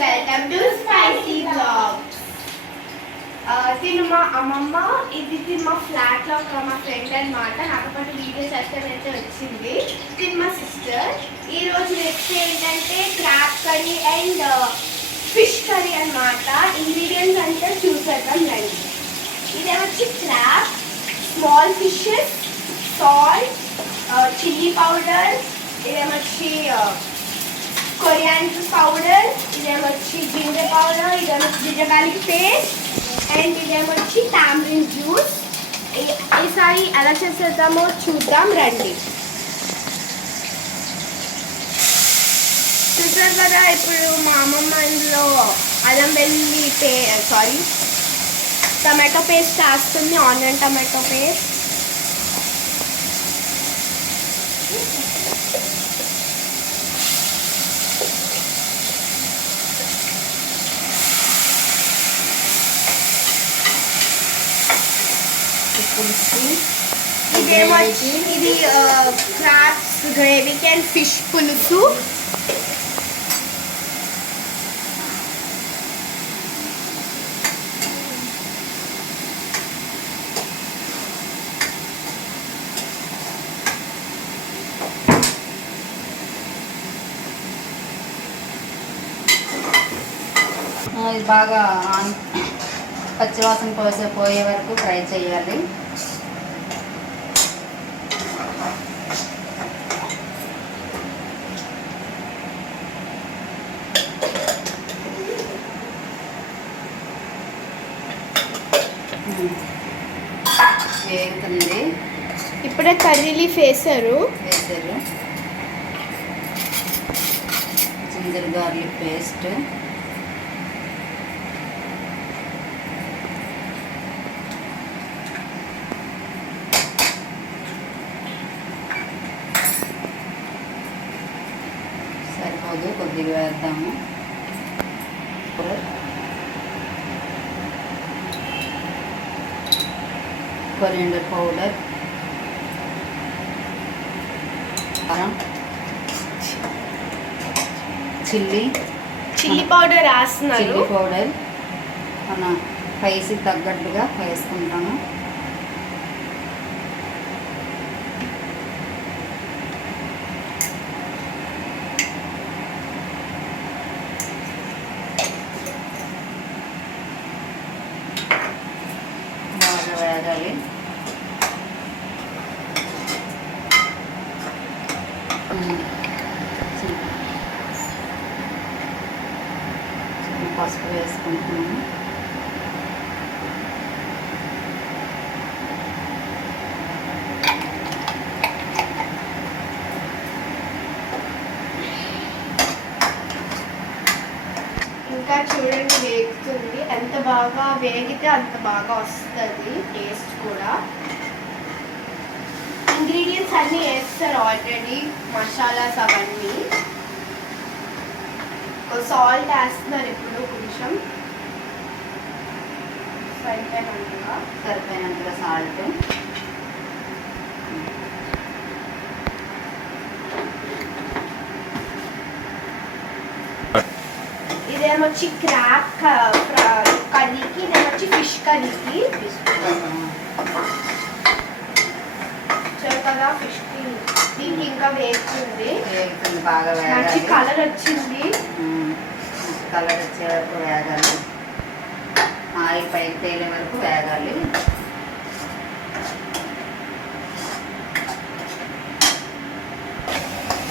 Welcome to spicy blogs. తిను మా అమ్మమ్మ, ఇది తిను మా ఫ్లాట్లో ఒక మా ఫ్రెండ్ అనమాట. నాతో పాటు వీడియో చేస్తాం అయితే వచ్చింది. తిను మా సిస్టర్. ఈరోజు రెసిపీ ఏంటంటే crab curry and fish curry అనమాట. ఇంగ్రీడియంట్స్ అంటే చూసేద్దాం రండి. ఇదేమొచ్చి crab, small fishes, salt, chilli powder, ఇదేమొచ్చి కొరియాండర్ పౌడర్, ఇదేమొచ్చి జింజర్ పౌడర్, ఇదేమొచ్చి జింజర్ గార్లిక్ పేస్ట్ అండ్ ఇదేమొచ్చి టామరిన్ జ్యూస్. ఈసారి ఎలా చేసేద్దామో చూద్దాం రండి. చూసారు కదా, ఇప్పుడు మా అమ్మమ్మ ఇందులో అల్లం వెల్లుల్లి టమాటో పేస్ట్ వేస్తుంది, ఆనియన్ టమాటో పేస్ట్. ఇది క్రాబ్స్ గ్రేవీకి అండ్ ఫిష్ పులుసు. ఇది బాగా పచ్చివాసన పోయే వరకు ఫ్రై చేయాలి. వేగుతుంది. ఇప్పుడే కర్రీ లీఫ్ వేసారు. జింజర్ గార్లిక్ పేస్ట్, సరిపోదు, కొద్దిగా వేద్దాము. కొరియాండర్ పౌడర్, కారం, చిల్లీ పౌడర్ వేస్తున్నారు. చిల్లీ పౌడర్ మన స్పైసీ తగ్గట్టుగా వేసుకుంటాము. బాగా వేగాలి. పసుపు వేసుకుంటున్నాము. ఇంకా చూడండి, వేగుతుంది. ఎంత బాగా వేగితే అంత బాగా వస్తుంది టేస్ట్ కూడా. ఇంగ్రీడియంట్స్ అన్నీ వేస్తారు ఆల్రెడీ, మసాలాస్ అవన్నీ. సాల్ట్ వేస్తున్నారు ఇప్పుడు కొంచెం సరిపోయినంతగా సాల్ట్. ఇదేమొచ్చి క్రాబ్ కర్రీకి, ఇదేమొచ్చి ఫిష్ కర్రీకి. కదా ఫిష్కి దీనికి ఇంకా వేస్తుంది. బాగా మంచి కలర్ వచ్చింది. కలర్ వచ్చే వరకు వేగాలి. ఆయిల్ పైకి తేలే వరకు వేగాలి.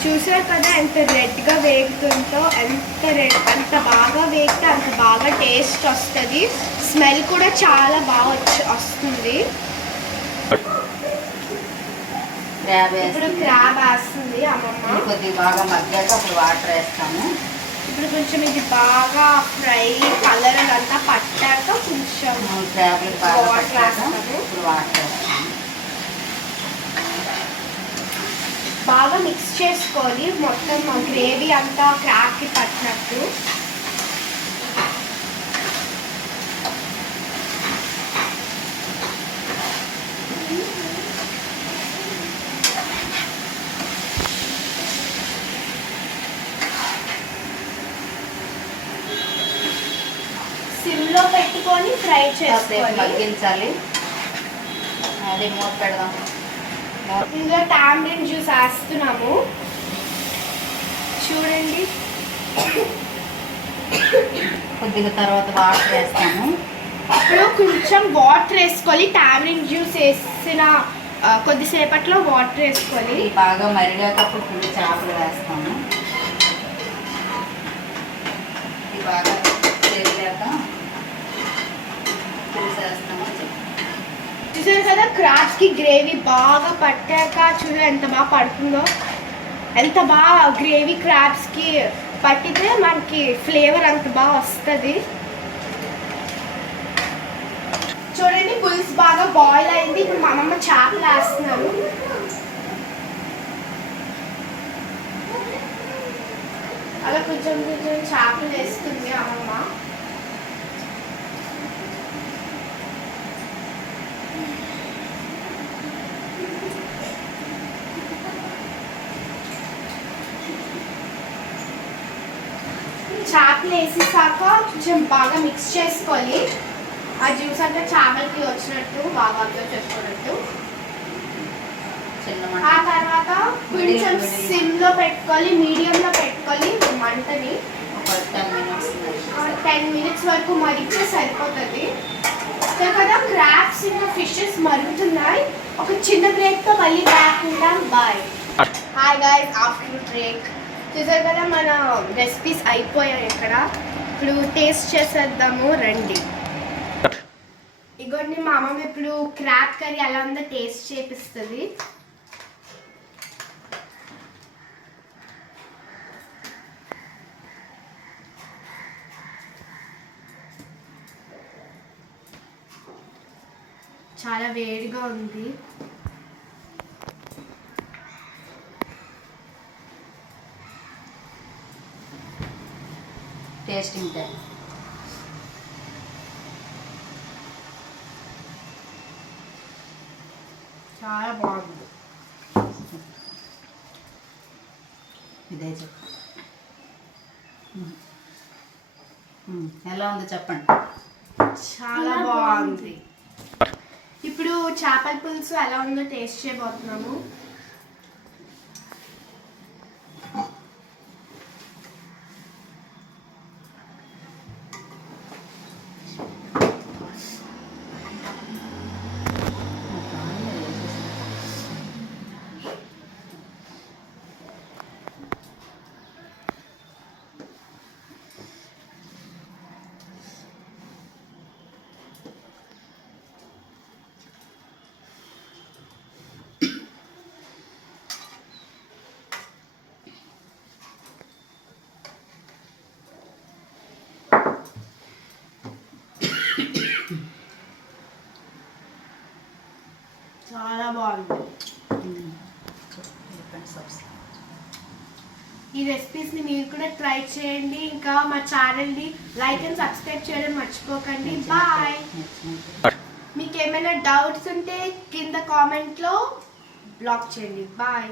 చూసారు కదా ఎంత రెడ్గా వేగుతుందో. అంత బాగా వేగితే అంత బాగా టేస్ట్ వస్తుంది. స్మెల్ కూడా చాలా బాగా వస్తుంది. ఇప్పుడు క్రాబ్ వేస్తుంది అమ్మమ్మ. కొద్దిగా బాగా మగ్గాక అప్పుడు వాటర్ వేస్తాము. ఇప్పుడు కొంచెం ఇది బాగా ఫ్రై కలర్ అంతా పట్టాక కొంచెం వాటర్ వేస్తాము. ఇప్పుడు వాటర్ వేస్తాము. బాగా మిక్స్ చేసుకోవాలి మొత్తం గ్రేవీ అంతా క్రాబ్కి పట్టినట్టు. లో పెట్టుకొని ఫ్రై కాసేపు చేసుకోవాలి. మగ్గించాలి. అది మూత పెడదాం. ఇందులో టామరిన్ జ్యూస్ వేస్తున్నాము చూడండి. కొద్దిగా తర్వాత వాటర్ వేస్తాము. ఇప్పుడు కొంచెం వాటర్ వేసుకోవాలి. టామరిన్ జ్యూస్ వేసిన కొద్దిసేపట్లో వాటర్ వేసుకోవాలి. ఇది బాగా మరిగాకప్పుడు పులి చేపలు వేస్తాము. ఇది బాగా చేరాక పులుసు వేస్తాము. చూసారు కదా క్రాబ్స్ కి గ్రేవీ బాగా పట్టాక చూసారు ఎంత బాగా పడుతుందో. ఎంత బాగా గ్రేవీ క్రాబ్స్ కి పట్టితే మనకి ఫ్లేవర్ అంత బాగా వస్తుంది. చూడండి పులుసు బాగా బాయిల్ అయింది. ఇప్పుడు మా అమ్మమ్మ చేపలు వేస్తున్నారు. అలా కొంచెం కొంచెం చేపలు వేస్తుంది అమ్మమ్మ. చేపలు వేసేసాక కొంచెం బాగా మిక్స్ చేసుకోవాలి. ఆ జ్యూస్ అంటే చేపలకి వచ్చినట్టు బాగా అబ్జర్వ్ చేసుకోవట్టు. ఆ తర్వాత కొంచెం సిమ్ లో పెట్టుకోవాలి, మీడియం లో పెట్టుకోవాలి మంటని. ఒక 10 minutes 10 minutes వరకు మరిగితే సరిపోతుంది. కదా క్రాబ్స్ ఇంకా ఫిషెస్ మరుగుతున్నాయి. ఒక చిన్న బ్రేక్ తో మళ్ళీ బ్యాక్ ఉంటాం. Bye. Hi guys, after break. చూసారు కదా మన రెసిపీస్ అయిపోయాయి ఇక్కడ. ఇప్పుడు టేస్ట్ చేసేద్దాము రండి. ఇగోండి మా అమ్మమ్మ ఇప్పుడు క్రాబ్ కర్రీ ఎలా ఉందో టేస్ట్ చేపిస్తుంది. చాలా వేడిగా ఉంది. Tasting time. చాలా బాగుంది. ఇదే చెప్పు. ఎలా ఉందో చెప్పండి. చాలా బాగుంది. ఇప్పుడు చేపల పులుసు ఎలా ఉందో టేస్ట్ చేయబోతున్నాము. చాలా బాగుంది. ఈ రెసిపీస్ని మీరు కూడా ట్రై చేయండి. ఇంకా మా ఛానల్ని లైక్ అండ్ సబ్స్క్రైబ్ చేయడం మర్చిపోకండి. బాయ్. మీకు ఏమైనా డౌట్స్ ఉంటే కింద కామెంట్లో బ్లాక్ చేయండి. బాయ్.